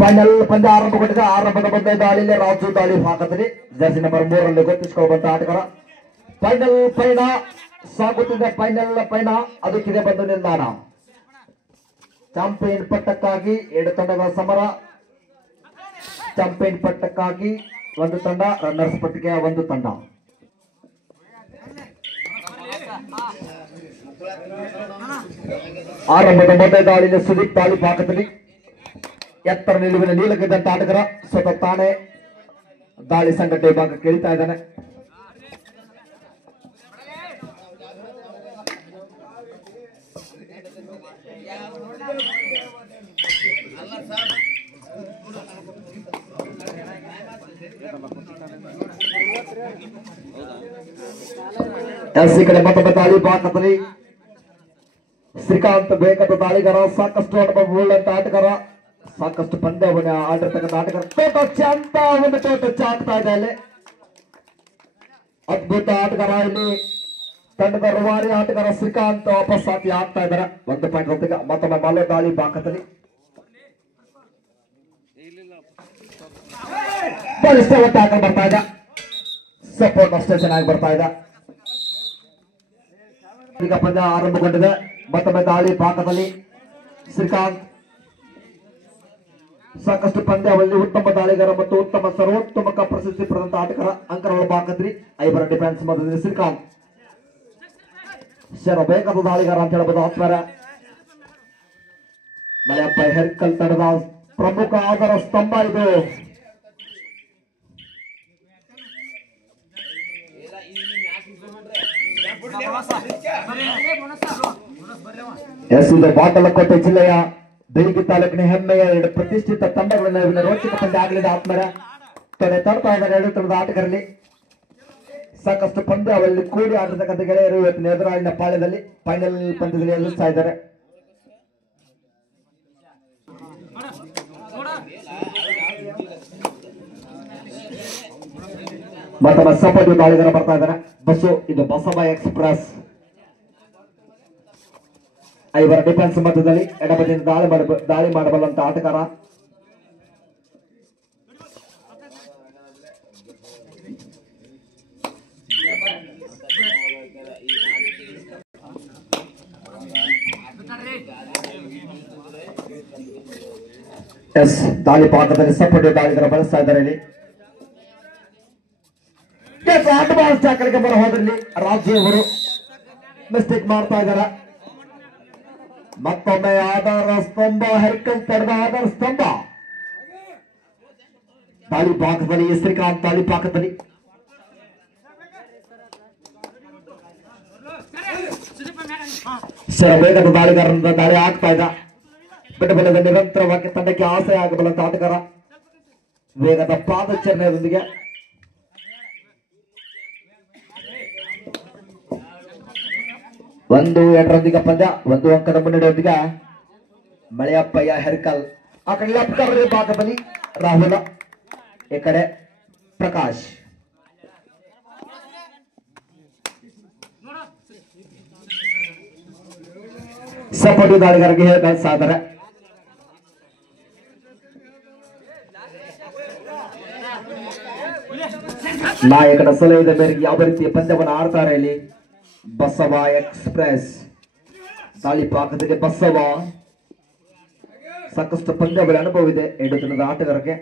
Final ಪಂದ್ಯ ಆರಂಭಗೊಂಡಿದೆ. ಆರಂಭದ ಬಂದ ದಾಳಿಯಲ್ಲಿ ರಾಜು ದಾಳಿ ಭಾಗದಲ್ಲಿ ಜರ್ಸಿ ನಂಬರ್ 3ರಲ್ಲಿ ಗೊತ್ತಿಸಿಕೊಳ್ಳುವಂತ ಆಟಗಾರ. ಫೈನಲ್ ಪಯಣ ಸಾಗುತ್ತಿದೆ. ಫೈನಲ್ ಪಯಣ ಅದಕ್ಕಿದೆ ಬಂದು ನಿಲ್ದಾಣ. ಚಾಂಪಿಯನ್ ಪಟ್ಟಕ್ಕಾಗಿ 2 ತಂಡಗಳ ಸಮರ. ಚಾಂಪಿಯನ್ ಪಟ್ಟಕ್ಕಾಗಿ 1 ತಂಡ, ರನ್ನರ್ಸ್ ಪಟ್ಟಿಗೆ 1 ತಂಡ. ಆರಂಭದ ಮೊದಲ ದಾಳಿಯಲ್ಲಿ ಸುದೀಪ್ ದಾಳಿ ಭಾಗದಲ್ಲಿ ಎತ್ತರ ನಿಲುವಿನ ನೀಲಗಿದ್ದಂತ ಆಟಗಾರ ಸ್ವತಃ ತಾನೇ ದಾಳಿ ಸಂಘಟನೆ ಭಾಗಕ್ಕೆ ಇಳಿತಾ ಇದ್ದಾನೆ. ಈ ಕಡೆ ಮತ್ತೊಬ್ಬ ದಾಳಿ ಭಾಗದಲ್ಲಿ ಶ್ರೀಕಾಂತ್ ಬೇಕಾದ ದಾಳಿಗಾರ. ಸಾಕಷ್ಟು ಅನುಭವವುಳ್ಳಂತ ಆಟಗಾರ, ಸಾಕಷ್ಟು ಪಂದ್ಯವನ್ನು ಆಡಿರ್ತಕ್ಕಂಥ ಆಟಗಾರ. ಟೋಟಚ್ ಅಂತ ಒಂದು ಟೋಟಚ್ ಆಗ್ತಾ ಇದೆ ಅಲ್ಲಿ. ಅದ್ಭುತ ಆಟಗಾರ ಇಲ್ಲಿ ತಂಡದ ರೂವಾರಿ ಆಟಗಾರ ಶ್ರೀಕಾಂತ್ ವಾಪಸ್ ಸಾಥಿ ಆಗ್ತಾ ಇದ್ದಾರೆ. 1 ಪಾಯಿಂಟ್ ಹೊತ್ತಿಗೆ ಮತ್ತೊಮ್ಮೆ ಮಲ್ಲ ದಾಳಿ ಭಾಗದಲ್ಲಿ ಬಲಿಷ್ಠ ಒತ್ತು ಹಾಕಲು ಬರ್ತಾ ಇದೆ. ಸಪೋರ್ಟ್ ಅಷ್ಟೇ ಚೆನ್ನಾಗಿ ಬರ್ತಾ ಇದೆ. ಈಗ ಪಂದ್ಯ ಆರಂಭಗೊಂಡಿದೆ. ಮತ್ತೊಮ್ಮೆ ದಾಳಿ ಭಾಗದಲ್ಲಿ ಶ್ರೀಕಾಂತ್ ಸಾಕಷ್ಟು ಪಂದ್ಯಾವಳಿ ಉತ್ತಮ ದಾಳಿಗಾರ ಮತ್ತು ಉತ್ತಮ ಸರ್ವೋತ್ತಮ ಪ್ರಶಸ್ತಿ ಪಡೆದಂತ ಆಟಗಾರ. ಅಂಕಗಳ ಭಾಗದಲ್ಲಿ 5 ಡಿಫೆನ್ಸ್ ಮಧ್ಯದಲ್ಲಿ ಶ್ರೀಕಾಂತ್ ಬೇಕಾದ ದಾಳಿಗಾರ ಅಂತ ಹೇಳ್ಬೋದು. ಆತ್ಮರ ಮಳೆಯಪ್ಪ ಹೆರ್ಕಲ್ ತಂಡದ ಪ್ರಮುಖ ಆಧಾರ ಸ್ತಂಭ ಇದು. ಇದು ಬಾಗಲಕೋಟೆ ಜಿಲ್ಲೆಯ ಬೆಳಗಿ ತಾಲೂಕಿನ ಹೆಮ್ಮೆಯ 2 ಪ್ರತಿಷ್ಠಿತ ತಂಡಗಳನ್ನು ರೋಚಕ ಪಂದ್ಯ ಆಗಲಿದೆ. ಆತ್ಮರ ತೊಡೆ ತಡ್ತಾ ಇದ್ದಾರೆ 2 ತಂಡದ ಆಟಗಾರರಲ್ಲಿ. ಸಾಕಷ್ಟು ಪಂದ್ಯಾವಳಿ ಕೂಡಿ ಆಡಿರ್ತಕ್ಕಂಥ ಗೆಳೆಯರು ಇವತ್ತಿನ ಎದುರಾಳಿನ ಪಾಳ್ಯದಲ್ಲಿ ಫೈನಲ್ ಪಂದ್ಯದಲ್ಲಿ ಎದುರಿಸ್ತಾ ಇದ್ದಾರೆ. ಮತ್ತೊಮ್ಮೆ ಸಪೋರ್ಟ್ ದಾಳಿಗಾರ ಬರ್ತಾ ಇದ್ದಾರೆ. ಬಸ್ಸು ಇದು ಬಸವ ಎಕ್ಸ್ಪ್ರೆಸ್. 5 ಡಿಫೆನ್ಸ್ ಮಧ್ಯದಲ್ಲಿ ಎಡಬದಿಯಿಂದ ದಾಳಿ ಮಾಡಬಲ್ಲಂತ ಆಟಗಾರ. ದಾಳಿ ಭಾಗದಲ್ಲಿ ಸಪೋರ್ಟ್ ದಾಳಿಗಾರ ಬಳಸ್ತಾ ಇದ್ದಾರೆ ಇಲ್ಲಿ. ಅಡ್ವಾನ್ಸ್ ಟ್ಯಾಕಲ್ಗೆ ಬರ ಹೋದ್ರಲ್ಲಿ ರಾಜ್ಯ ಅವರು ಮಿಸ್ಟೇಕ್ ಮಾಡ್ತಾ ಇದ್ದಾರೆ. ಮತ್ತೊಮ್ಮೆ ಆಧಾರ ಸ್ತಂಭ ಹೆರ್ಕಲ್ ತಡೆದ ಆಧಾರ ಸ್ತಂಭ. ದಾಳಿ ಭಾಗದಲ್ಲಿ ಶ್ರೀಕಾಂತ್ ದಾಳಿ ಭಾಗದಲ್ಲಿ ವೇಗದ ದಾಳಿಗಾರರಿಂದ ದಾಳಿ ಆಗ್ತಾ ಇದ್ದ. ಬಿಡಬಲದ ನಿರಂತರವಾಗಿ ತಂಡಕ್ಕೆ ಆಸೆ ಆಗಬಲ್ಲಂತ ಆಟಗಾರ ವೇಗದ ಪಾದಚರಣೆಯೊಂದಿಗೆ 1-2 ಪಂದ್ಯ 1 ಅಂಕದ ಮುನ್ನಡೆಯೊಂದಿಗೆ ಮಳೆಯಪ್ಪಯ್ಯ ಹೆರ್ಕಲ್. ಆ ಕಡೆ ಲೆಫ್ಟ್ ಭಾಗದಲ್ಲಿ ರಾಹುಲ್, ಈ ಕಡೆ ಪ್ರಕಾಶ್. ಸಪೋರ್ಟ್ ದಾಳಿಗಾರರಿಗೆ ಸಾಧನೆ. ನಾಯಕನ ಸಲಹೆಯ ಮೇರೆಗೆ ಯಾವ ರೀತಿಯ ಪಂದ್ಯವನ್ನು ಆಡ್ತಾರೆ ಇಲ್ಲಿ ಬಸವ ಎಕ್ಸ್ಪ್ರೆಸ್. ದಾಳಿ ಭಾಗದಲ್ಲಿ ಬಸವ ಸಾಕಷ್ಟು ಪಂದ್ಯಗಳ ಅನುಭವ ಇದೆ 2 ದಿನದ ಆಟಗಾರರಿಗೆ.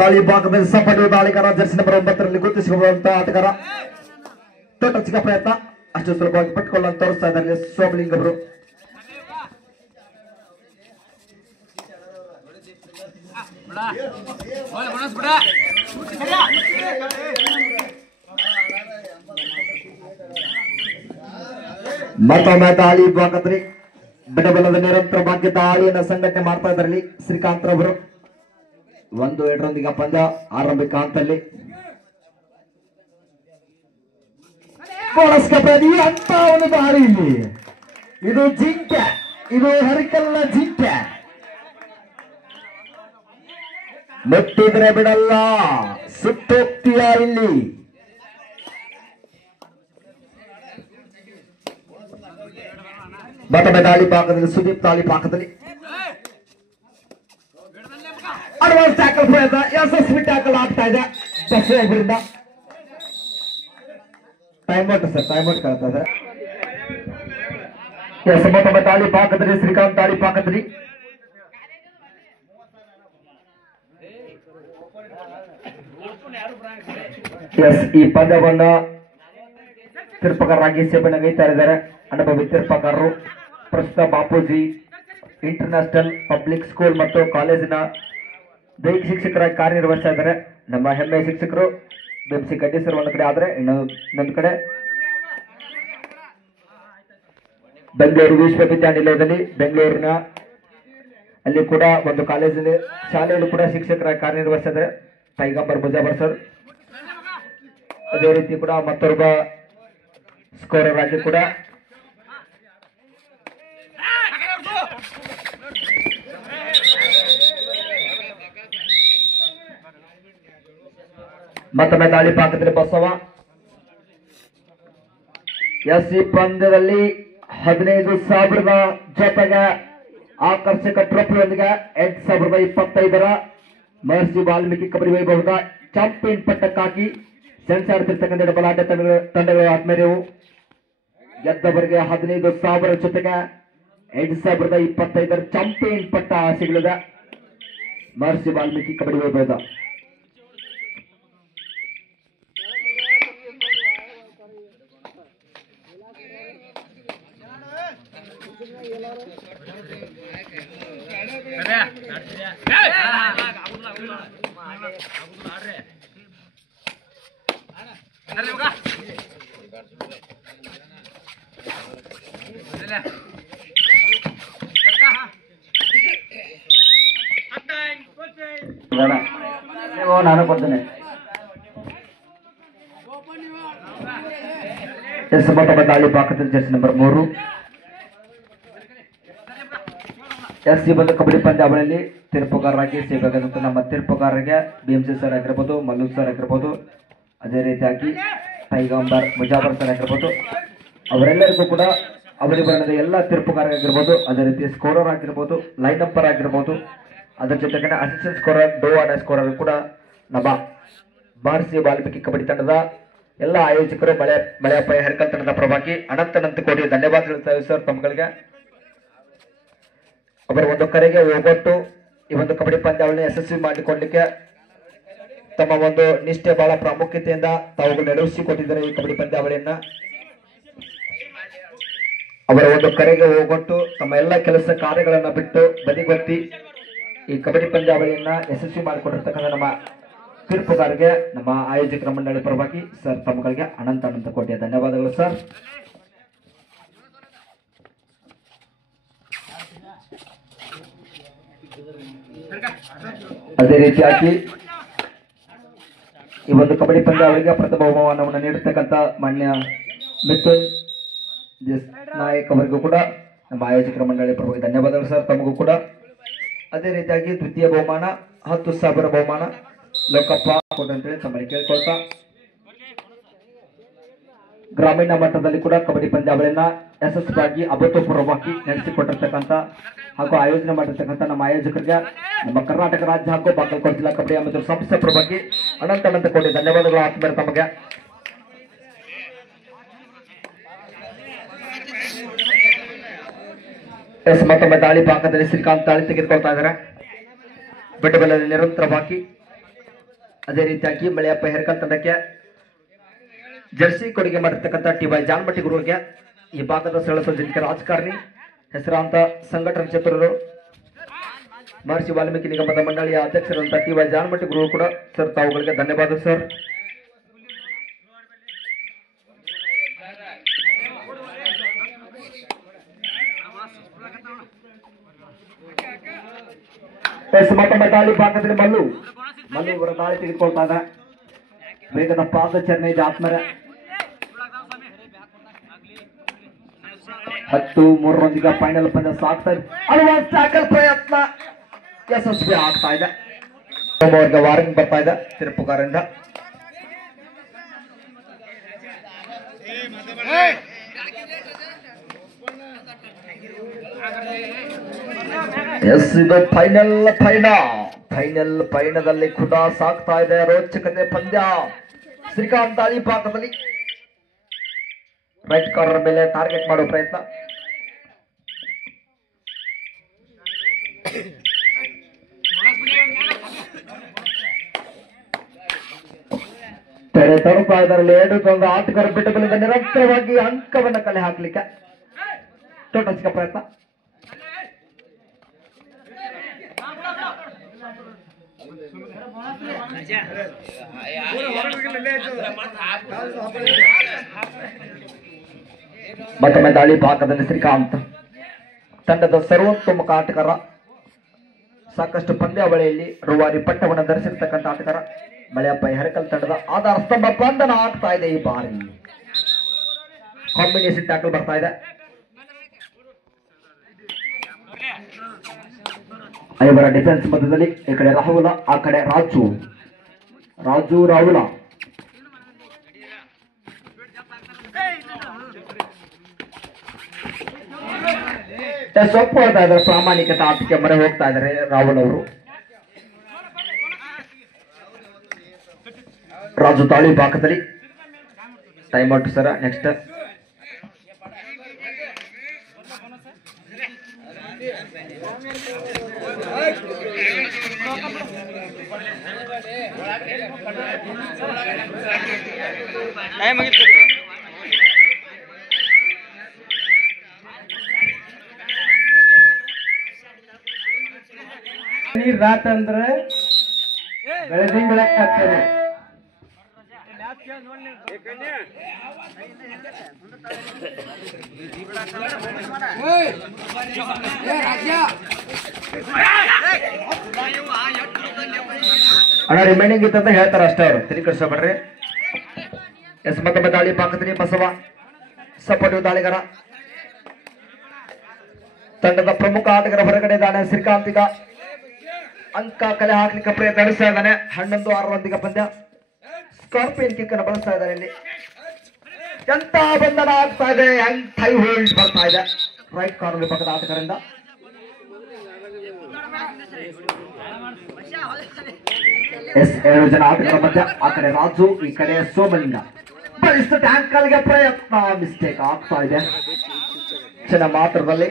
ದಾಳಿ ಭಾಗದಲ್ಲಿ ಸಪೋರ್ಟ್ ದಾಳಿಗಾರ ಜರ್ಸಿ ನಂಬರ್ 9ರಲ್ಲಿ ಗುರುತಿಸಿಕೊಳ್ಳುವಂತಹ ಆಟಗಾರ. ಟಚ್ ಪ್ರಯತ್ನ ಅಷ್ಟು ಸುಲಭವಾಗಿ ಪಟ್ಕೊಳ್ಳಲು ತೋರಿಸ್ತಾ ಇದ್ದಾರೆ ಸೋಮಲಿಂಗ್ ಅವರು. ಮತ್ತೊಮ್ಮೆ ದಾಳಿ ಭಾಗದಲ್ಲಿ ಬಿಡಬಲದ ನಿರಂತರವಾಗಿ ದಾಳಿಯನ್ನು ಸಂಘಟನೆ ಮಾಡ್ತಾ ಇದ್ದಾರೆ ಶ್ರೀಕಾಂತ್ ರವರು. 1-2 ಪಂದ್ಯ ಆರಂಭಿಕ ಹಂತದಲ್ಲಿ ಅಂತ ಒಂದು ದಾಳಿ ಇಲ್ಲಿ. ಇದು ಜಿಂಕೆ, ಇದು ಹರಿಕಲ್ನ ಜಿಂಕೆ. ಮುಟ್ಟಿದ್ರೆ ಬಿಡಲ್ಲ, ಸುತ್ತೋಗ್ತೀಯ ಇಲ್ಲಿ. ಮತ್ತೊಮ್ಮೆ ದಾಳಿ ಪಾಕದಲ್ಲಿ ಸುದೀಪ್ ದಾಳಿ ಪಾಕದಲ್ಲಿ ಅಡ್ವಾನ್ಸ್ ಟ್ಯಾಕಲ್ ಪ್ರಯತ್ನ, ಯಶಸ್ವಿ ಟ್ಯಾಕಲ್ ಆಗ್ತಾ ಇದೆ ಬಸ್ ಒಬ್ಬರಿಂದ. Time out sir, time out ಕೇಳ್ತಾ ಇದೆ. ಎಸ್ ಮತ್ತೊಮ್ಮೆ ದಾಳಿ ಪಾಕದಲ್ಲಿ ಶ್ರೀಕಾಂತ್ ದಾಳಿ ಪಾಕದಲ್ಲಿ ಎಸ್ ಈ ಪಂದ್ಯವನ್ನ ತೀರ್ಪಕರಾಗಿ ಸೇವನೆಗೈತಾ ಇದ್ದಾರೆ ಅನುಭವಿ ತೀರ್ಪಕಾರರು. ಪ್ರಸ್ತುತ ಬಾಪೂಜಿ ಇಂಟರ್ನ್ಯಾಷನಲ್ ಪಬ್ಲಿಕ್ ಸ್ಕೂಲ್ ಮತ್ತು ಕಾಲೇಜಿನ ದೈಹಿಕ ಶಿಕ್ಷಕರಾಗಿ ಕಾರ್ಯನಿರ್ವಹಿಸ್ತಾ ಇದ್ದಾರೆ. ನಮ್ಮ ಹೆಮ್ಮೆಯ ಶಿಕ್ಷಕರು ಬಿಎಂಸಿ ಗಡ್ಡಿ ಸರ್ ಒಂದು ಕಡೆ ಆದ್ರೆ ಇನ್ನೊಂದು ಕಡೆ ಬೆಂಗಳೂರು ವಿಶ್ವವಿದ್ಯಾನಿಲಯದಲ್ಲಿ ಬೆಂಗಳೂರಿನ ಅಲ್ಲಿ ಕೂಡ ಒಂದು ಕಾಲೇಜಲ್ಲಿ ಶಾಲೆಯಲ್ಲಿ ಕೂಡ ಶಿಕ್ಷಕರಾಗಿ ಕಾರ್ಯನಿರ್ವಹಿಸ್ತಾ ಇದ್ದಾರೆ ಪೈಗಂಬರ್ ಮುಜಾಬರ್ ಸರ್. ಅದೇ ರೀತಿ ಕೂಡ ಮತ್ತೊಬ್ಬ ಸ್ಕೋರರ್ ಆಗಿ ಕೂಡ ಮತ್ತೊಮ್ಮೆ ದಾಳಿ ಪಾಕದಲ್ಲಿ ಬಸವ. ಎಸ್ ಈ ಪಂದ್ಯದಲ್ಲಿ 15,000 ಜೊತೆಗೆ ಆಕರ್ಷಕ ಟ್ರೋಫಿಯೊಂದಿಗೆ 2025ರ ಮಹರ್ಷಿ ವಾಲ್ಮೀಕಿ ಕಬಡ್ಡಿ ವೈಭವದ ಚಾಂಪಿಯನ್ ಪಟ್ಟಕ್ಕಾಗಿ ಸೆಣಸಾಡುತ್ತಿರ್ತಕ್ಕಂಥ ಬಲಾಢ್ಯ ತಂಡಗಳ ಆತ್ಮೀಯರು ಗೆದ್ದವರಿಗೆ 15,000 ಜೊತೆಗೆ 2025ರ ಚಾಂಪಿಯನ್ ಪಟ್ಟ ಸಿಗಲಿದೆ ಮಹರ್ಷಿ ವಾಲ್ಮೀಕಿ ಕಬಡ್ಡಿ ವೈಭವದ. ನಾನು ಕೊಡ್ತೇನೆ. ದಾಳಿ ಪಾಕದಲ್ಲಿ ಜರ್ಸಿ ನಂಬರ್ 3 ಎಸ್ ಈ ಒಂದು ಕಬಡ್ಡಿ ಪಂದ್ಯಾವಳಿಯಲ್ಲಿ ತೀರ್ಪುಗಾರರಾಗಿ ಸೇವೆಯಾದಂಥ ನಮ್ಮ ತೀರ್ಪುಗಾರರಿಗೆ ಬಿಎಂಸಿ ಸರ್ ಆಗಿರ್ಬೋದು, ಮಲ್ಲು ಸರ್ ಆಗಿರ್ಬೋದು, ಅದೇ ರೀತಿಯಾಗಿ ಪೈಗಂಬರ್ ಮುಜಾಬರ್ ಸರ್ ಆಗಿರ್ಬೋದು, ಅವರೆಲ್ಲರಿಗೂ ಕೂಡ ಅವಳಿ ಬರಣದ ಎಲ್ಲ ತೀರ್ಪುಗಾರರಾಗಿರ್ಬೋದು, ಅದೇ ರೀತಿ ಸ್ಕೋರರ್ ಆಗಿರ್ಬೋದು, ಲೈನ್ ನಂಬರ್ ಆಗಿರ್ಬೋದು, ಅದರ ಜೊತೆಗೆ ಅಸಿಸ್ಟೆಂಟ್ ಸ್ಕೋರರ್, ಡೋ ಆಡ ಸ್ಕೋರರ್ ಕೂಡ ನಮ್ಮ ಮಹರ್ಷಿ ವಾಲ್ಮೀಕಿ ಕಬಡ್ಡಿ ತಂಡದ ಎಲ್ಲ ಆಯೋಜಕರು ಮಳೆಯಪ್ಪ ಹೆರ್ಕಲ್ ತಂಡದ ಪರವಾಗಿ ಅನಂತ ಕೋಟಿ ಧನ್ಯವಾದ ಹೇಳ್ತೇವೆ ಸರ್ ತಮ್ಮಗಳಿಗೆ. ಅವರ ಒಂದು ಕರೆಗೆ ಹೋಗೊಟ್ಟು ಈ ಒಂದು ಕಬಡ್ಡಿ ಪಂದ್ಯಾವಳಿಯನ್ನು ಯಶಸ್ವಿ ಮಾಡಿಕೊಳ್ಳಲಿಕ್ಕೆ ತಮ್ಮ ಒಂದು ನಿಷ್ಠೆ ಬಹಳ ಪ್ರಾಮುಖ್ಯತೆಯಿಂದ ತಾವು ನೆರವೇರಿಸಿಕೊಟ್ಟಿದ್ದಾರೆ ಈ ಕಬಡ್ಡಿ ಪಂದ್ಯಾವಳಿಯನ್ನ. ಅವರ ಒಂದು ಕರೆಗೆ ಹೋಗೊಟ್ಟು ತಮ್ಮ ಎಲ್ಲ ಕೆಲಸ ಕಾರ್ಯಗಳನ್ನ ಬಿಟ್ಟು ಬದಿಗೊತ್ತಿ ಈ ಕಬಡ್ಡಿ ಪಂದ್ಯಾವಳಿಯನ್ನ ಯಶಸ್ವಿ ಮಾಡಿಕೊಂಡಿರ್ತಕ್ಕಂಥ ನಮ್ಮ ತೀರ್ಪುಗಾರರಿಗೆ ನಮ್ಮ ಆಯೋಜಕರ ಮಂಡಳಿ ಪರವಾಗಿ ಸರ್ ತಮ್ಮಗಳಿಗೆ ಅನಂತ ಕೋಟಿಯ ಧನ್ಯವಾದಗಳು ಸರ್. ಅದೇ ರೀತಿಯಾಗಿ ಈ ಒಂದು ಕಬಡ್ಡಿ ಪಂದ್ಯಾವಳಿಗೆ ಪ್ರಥಮ ಬಹುಮಾನವನ್ನು ನೀಡತಕ್ಕಂಥ ಮಾನ್ಯ ಮಿಥುನ್ ನಾಯಕ್ ಅವರಿಗೂ ಕೂಡ ನಮ್ಮ ಆಯೋಜಕರ ಮಂಡಳಿ ಪರವಾಗಿ ಧನ್ಯವಾದಗಳು ಸರ್ ತಮಗೂ ಕೂಡ. ಅದೇ ರೀತಿಯಾಗಿ ದ್ವಿತೀಯ ಬಹುಮಾನ 10,000 ಬಹುಮಾನ ಲೋಕಪ್ಪ ಅಂತೇಳಿ ತಮ್ಮಲ್ಲಿ ಕೇಳ್ಕೊಳ್ತಾ ಗ್ರಾಮೀಣ ಮಟ್ಟದಲ್ಲಿ ಕೂಡ ಕಬಡ್ಡಿ ಪಂದ್ಯಾವಳಿಯನ್ನ ಯಶಸ್ವಿಯಾಗಿ ಅಭೂತಪೂರ್ವವಾಗಿ ನಡೆಸಿಕೊಟ್ಟಿರ್ತಕ್ಕಂಥ ಹಾಗೂ ಆಯೋಜನೆ ಮಾಡಿರ್ತಕ್ಕಂಥ ನಮ್ಮ ಆಯೋಜಕರಿಗೆ ನಮ್ಮ ಕರ್ನಾಟಕ ರಾಜ್ಯ ಹಾಗೂ ಬಾಗಲಕೋಟೆ ಜಿಲ್ಲಾ ಕಬಡ್ಡಿ ಮತ್ತು ಸಂಸ್ಥೆ ಪರವಾಗಿ ಅನಂತ ಕೋಟಿ ಧನ್ಯವಾದಗಳು ಆತ್ಮೀಯರೇ ತಮಗೆ. ಎಸ್ ಮತ್ತೊಮ್ಮೆ ದಾಳಿ ಭಾಗದಲ್ಲಿ ಶ್ರೀಕಾಂತ್ ದಾಳಿ ತೆಗೆದುಕೊಳ್ತಾ ಇದ್ದಾರೆ ಬೆಟ್ಟಬೆಲ್ಲಲ್ಲಿ ನಿರಂತರವಾಗಿ. ಅದೇ ರೀತಿಯಾಗಿ ಮಳೆಯಪ್ಪ ಹೆರ್ಕಲ್ ತಂಡಕ್ಕೆ ಜರ್ಸಿ ಕೊಡುಗೆ ಮಾಡಿರ್ತಕ್ಕಂಥ ಟಿ.ವೈ. ಜಾನ್ಮಟ್ಟಿ ಗುರುವಿಗೆ ಈ ಭಾಗದ ಸ್ಥಳ ಸಂಜನಿಕ ರಾಜಕಾರಣಿ ಹೆಸರಾಂತ ಸಂಘಟನಾ ಚತುರರು ಮಹರ್ಷಿ ವಾಲ್ಮೀಕಿ ನಿಗಮದ ಮಂಡಳಿಯ ಅಧ್ಯಕ್ಷರಂತ ಟಿ.ವೈ. ಜಾನ್ಮಟ್ಟಿ ಗುರು ಕೂಡ ಸರ್ ತಾವುಗಳಿಗೆ ಧನ್ಯವಾದ ಸರ್. ಮತ್ತೊಮ್ಮೆ ದಾಳಿ ಭಾಗದಲ್ಲಿ ಮಲ್ಲು ಅವರ ದಾಳಿ ತೆಗೆದುಕೊಳ್ತಾ ಇದ್ದಾರೆ. ವೇಗದ ಪಾದಚರಣೆ ಇದೆ ಆತ್ಮರ 10-3 ಫೈನಲ್ ಪಂದ್ಯ ಸಾಗ್ತಾ ಇದೆ. ಅಡ್ವಾನ್ಸ್ ಟ್ಯಾಕಲ್ ಪ್ರಯತ್ನ ಯಶಸ್ವಿ ಆಗ್ತಾ ಇದೆ. ಅವರಿಗೆ ವಾರ್ನಿಂಗ್ ಬರ್ತಾ ಇದೆ ತಿರುಪುಗಾರಿಂದ. ಎಸ್, ಇದು ಫೈನಲ್ ಪಯಣದಲ್ಲಿ ಕೂಡ ಸಾಗ್ತಾ ಇದೆ ರೋಚಕತೆ ಪಂದ್ಯ. ಶ್ರೀಕಾಂತ್ ಅಳಿಪಾಕದಲ್ಲಿ ರೈಟ್ ಕಾರ್ನರ್ ಮೇಲೆ ಟಾರ್ಗೆಟ್ ಮಾಡುವ ಪ್ರಯತ್ನ. ತೆರೆ ತರುತ್ತಾ ಇದರಲ್ಲಿ ಎರಡು ಆಟಗಾರ ಬಿಟ್ಟುಗಳಿಂದ ನಿರಂತರವಾಗಿ ಅಂಕವನ್ನು ಕಲೆ ಹಾಕಲಿಕ್ಕೆ ತೋಟಸಿಕ ಪ್ರಯತ್ನ. ಮತ್ತೊಮ್ಮೆ ದಾಳಿ ಭಾಗದಲ್ಲಿ ಶ್ರೀಕಾಂತ್ ತಂಡದ ಸರ್ವೋತ್ತಮ ಆಟಗಾರ, ಸಾಕಷ್ಟು ಪಂದ್ಯಾವಳಿಯಲ್ಲಿ ರೂವಾರಿ ಪಟ್ಟವನ್ನು ಧರಿಸಿರ್ತಕ್ಕಂಥ ಆಟಗಾರ. ಮಳೆಯಪ್ಪ ಹೆರಕಲ್ ತಂಡದ ಆಧಾರ ಸ್ತಂಭ ಬಂಧನ ಆಗ್ತಾ ಇದೆ. ಈ ಬಾರಿ ಕಾಂಬಿನೇಷನ್ ಟ್ಯಾಕಲ್ ಬರ್ತಾ ಇದೆ. ಇವರ ಡಿಫೆನ್ಸ್ ಮಧ್ಯದಲ್ಲಿ ಈ ಕಡೆ ರಾಹುಲ, ಆ ಕಡೆ ರಾಜು. ಸೊಪ್ಪು ಹೋಗ್ತಾ ಇದ್ದಾರೆ, ಪ್ರಾಮಾಣಿಕತೆ ಆಟಕ್ಕೆ ಮೊರೆ ಹೋಗ್ತಾ ಇದ್ದಾರೆ ರಾಹುಲ್ ಅವರು. ರಾಜು ತಾಳಿ ಭಾಗದಲ್ಲಿ ಟೈಮ್ ಔಟ್ ಸರ್. ನೆಕ್ಸ್ಟ್ ನೀರ್ ರಾತಂದ್ರೆ ಬೆಳೆದಿಂಗ್ ಬೆಳಕ್ ಹಾಕ್ತಾರೆ. ಅಣ್ಣ ರಿಮೈನಿಂಗ್ ಇತ್ತಂತ ಹೇಳ್ತಾರ ಅಷ್ಟೇ ಅವರು, ತಿರುಗಿಸ್ಕೊಬೇಡ್ರಿ. ಎಸ್, ಮತ್ತೊಮ್ಮೆ ದಾಳಿ ಪಾಕದಲ್ಲಿ ಬಸವ ಸಪೋರ್ಟಿವ್ ದಾಳಿಗಾರ. ತಂಡದ ಪ್ರಮುಖ ಆಟಗಾರ ಹೊರಗಡೆ ಇದ್ದಾನೆ ಶ್ರೀಕಾಂತ್. ಈಗ ಅಂಕ ಕಲೆ ಹಾಕ್ಲಿಕ್ಕೆ ಪ್ರಯತ್ನ ನಡೆಸ್ತಾ ಇದ್ದಾನೆ. 11-6 ಪಂದ್ಯ. ಸ್ಕಾರ್ಪಿಯನ್ ಕಿಕ್ ಅನ್ನು ಬಳಸ್ತಾ ಇದ್ದಾರೆ. ಇಲ್ಲಿ ಎಂತ ಬಂಧನ ಆಗ್ತಾ ಇದೆ, ಥೈ ಹೋಲ್ಡ್ ಬರ್ತಾ ಇದೆ ರೈಟ್ ಕಾರ್ನರ್ ವಿಭಾಗದ ಆಟಗಾರರಿಂದ. ಎಸ್, 7 ಜನ ಆಟಗಾರ ಮಧ್ಯ ಆ ಕಡೆ ರಾಜು, ಈ ಕಡೆ ಸೋಮಲಿಂಗ. ಬಲಿಷ್ಠ ಟ್ಯಾಂಕಲ್ಗೆ ಪ್ರಯತ್ನ, ಮಿಸ್ಟೇಕ್ ಆಗ್ತಾ ಇದೆ. ಚೆನ್ನ ಮಾತ್ರದಲ್ಲಿ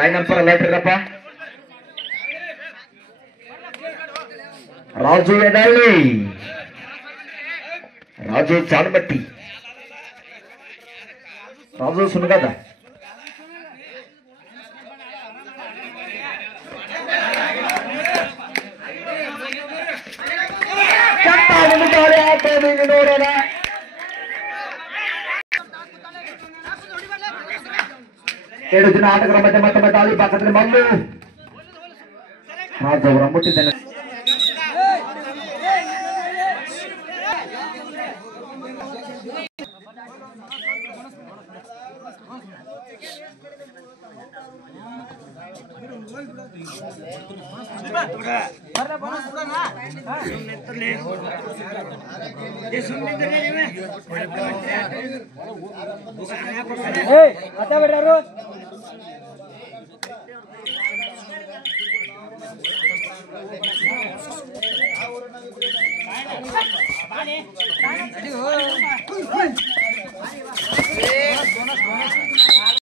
ಲೈನ್ ಅಂಪರ್ ಅಲರ್ಟ್ ಇರಪ್ಪ. ರಾಜು ಎಡಳ್ಳಿ, ರಾಜು ಚಾಣಮಟ್ಟಿ, ರಾಜು ಸುನಗದ. ನೋಡೋಣ. ಏಳು ಜನ ಆಟಗಾರ ಮಧ್ಯೆ ಮತ್ತೊಮ್ಮೆ ದಾಳಿ ಭಾಗದಲ್ಲಿ ಮಲ್ಲು. ರಾಜು ಅವರ ಮುಟ್ಟಿದ್ದೇನೆ.